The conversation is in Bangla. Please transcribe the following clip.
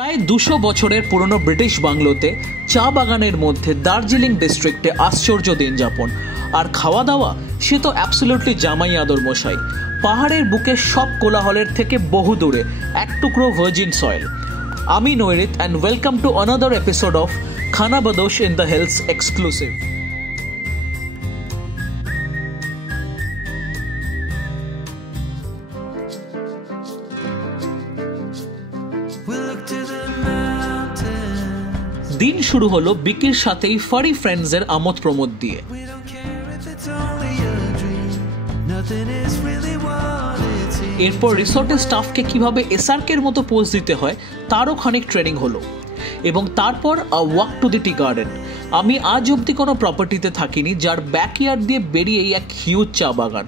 প্রায় 200 বছরের পুরনো ব্রিটিশ বাংলোতে চা বাগানের মধ্যে দার্জিলিং ডিস্ট্রিক্টে আশ্চর্য দিন যাপন আর খাওয়া দাওয়া, সে তো অ্যাবসলিউটলি জামাই আদর মশাই। পাহাড়ের বুকে সব কোলাহলের থেকে বহু দূরে এক টুকরো ভার্জিন সয়েল। আমি Nairit and welcome to অনাদার episode of খানা বদোশ ইন দ্য হিলস এক্সক্লুসিভ। দিন শুরু হলো বিকির সাথেই ফারি ফ্রেন্ডসের আমোদ প্রমোদ দিয়ে। এরপর রিসোর্টের স্টাফকে কিভাবে এসআরকের মতো পোজ দিতে হয় তারও খানিক ট্রেনিং হলো, এবং তারপর walk to the tea garden. আমি আজ অব্দি কোনো প্রপার্টিতে থাকিনি যার ব্যাকইয়ার্ড দিয়ে বেরিয়েই এক হিউজ চা বাগান।